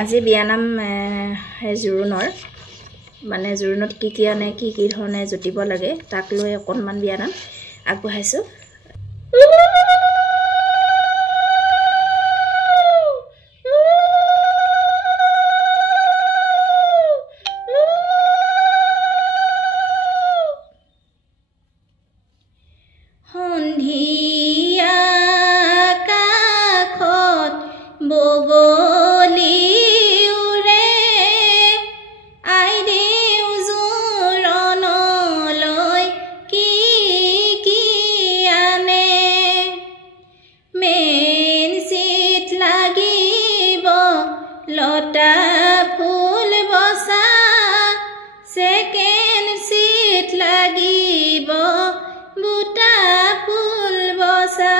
আজি বিয়ানাম জোৰোণৰ মানে জোৰোণত কি আনে কি ধৰণে জুতিব লাগে তাক লৈ অকণমান বিয়ানাম আগবঢ়াইছো। সন্ধিয়া কাষত বগলী উৰে আইদেউ জোৰণলৈ কি আনে মেইন চিট লাগিব লতা ফুল বচা ছেকেণ্ড চিট লাগিব বুটা ফুল বচা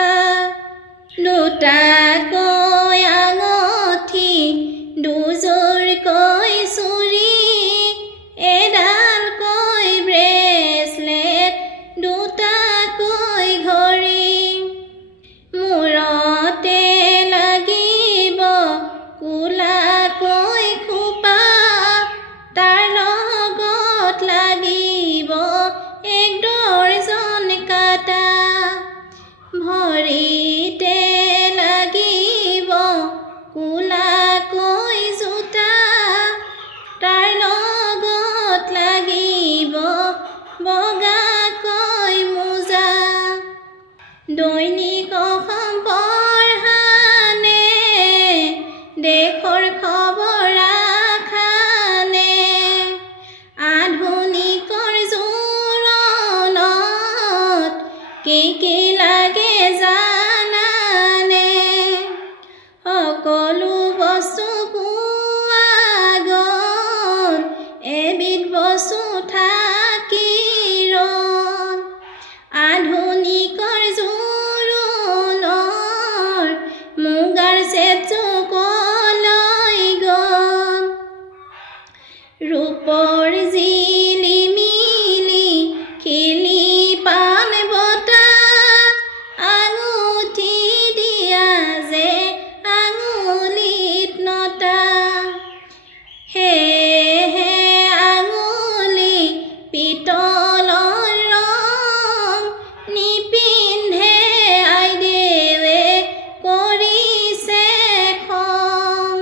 দুটাকৈ আঙঠি দুযোৰকৈ চুৰি এডালকৈ ব্ৰেচলেট দুটাকৈ ঘড়ী মূৰতে লাগিব কোলাকৈ খোপা তাৰ লগত লাগিব এক ডৰ্জন কাটা ভৰিতে লাগিব কোলাকৈ জোতা তাৰ লগত লাগিব বগাকৈ মোজা দৈনিক অসম পঢ়ানে দেশৰ খবৰ ৰাখানে আধুনিকৰ জোৰণত কি লাগে জানানে সকলো বস্তু পোৱা গ'ল এবিধ বস্তু থাকি ৰ'ল আধুনিকৰ জোৰোণৰ মুগাৰ ছেটটো কলৈ গ'ল ৰূপৰ জিলিমিলি খিলি পান বতা আঙুঠি দিয়া যে আঙুলিত নটা হে আঙুলি পিতলৰ ৰং নিপিন্ধে আইদেৱে কৰিছে খং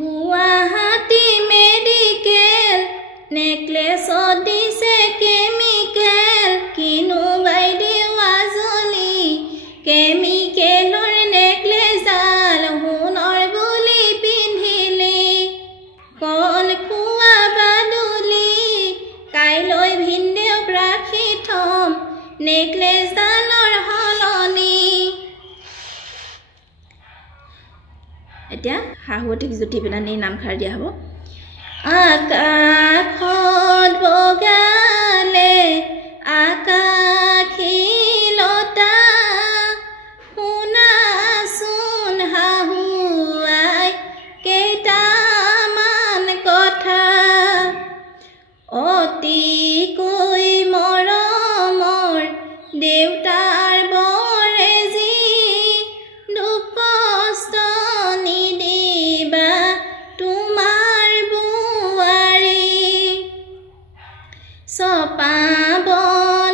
গুৱাহাটী মেডিকেল নেকলেছত দিছে কেমিকেল কিনো বাইদেউ আজলি কেমিকেলৰ নেকলেছডাল সোণৰ বুলি পিন্ধিলি কণ খোৱা বাদুলি কাইলৈ ভিনদেউক ৰাখি থম নেকলেছডালৰ সলনি এতিয়া শাহুৱতীক জুতি পেলানি নামষাৰ দিয়া হ'ব আকাশত বগালে আকাশী লতা শুনাচোন শাহু আই কেইটামান কথা অতিকৈ মৰমৰ দেউতাৰ বৰেজি দুখ কষ্ট নিদিবা তোমাৰ বোৱাৰী চপাব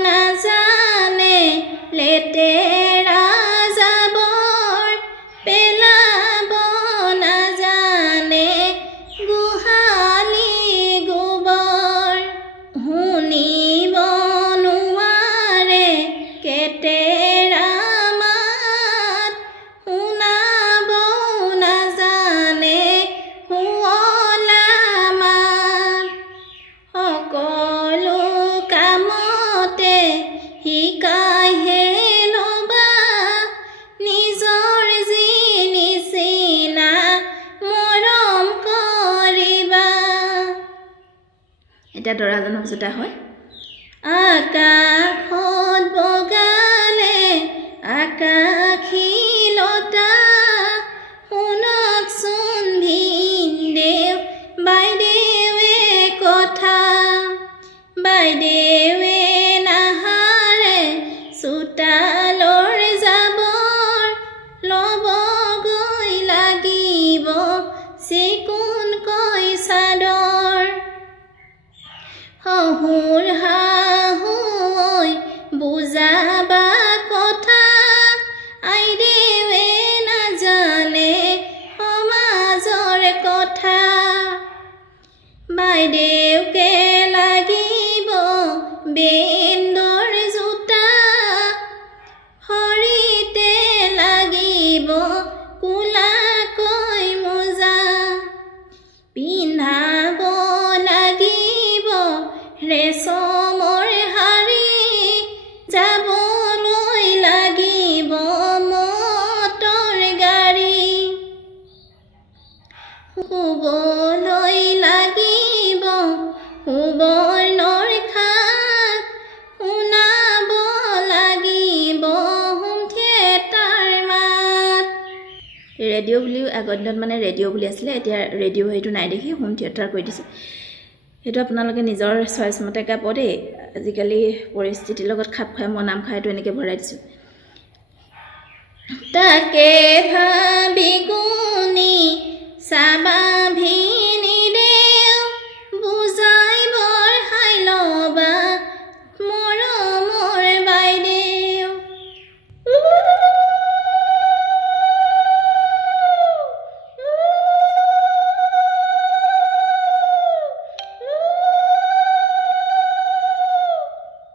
নাজানে লেতেৰা জাবৰ পেলাব নাজানে গোহালি গোবৰ শুনিব নোৱাৰে কেতেৰা মাত শুনাব নাজানে শুৱলা মাত সকলো কামতে শিকাইহে ল'বা নিজৰ যি নিচিনা মৰম কৰিবা এতিয়া দৰাজনক জোতা হয় আকাশত বগালে আকাশী লতা শুনকচোন ভিনদেউ বাইদেৱে কথা বাইদেৱে নাহাৰে চোতালৰ জাবৰ ল'ব গৈ লাগিব চিকুণ কৈ চাদৰ শহুৰ শাহুই বুজাবা কথা আইদেৱে নাজানে সমাজৰ কথা বাইদেউকে লাগিব বেন্দৰ জোতা ভৰিতে লাগিব কোলাকৈ মোজা পিন্ধাব লাগিব ৰেচমৰ শাৰী যাবলৈ লাগিব মটৰ গাড়ী শুবলৈ লাগিব সুবৰ্ণৰ খাট শুনাব লাগিব হোম থিয়েটাৰ মাত ৰেডিঅ' বুলিও আগৰ দিনত মানে ৰেডিঅ' বুলি আছিলে এতিয়া ৰেডিঅ' সেইটো নাই দেখি হোম থিয়েটাৰ কৰি দিছে সেইটো আপোনালোকে নিজৰ চইচ মতে গাব দেই আজিকালি পৰিস্থিতিৰ লগত খাপ খাই মই নাম খাইটো এনেকৈ ভৰাই দিছোঁ তাকে ভাবি গুণি চাবা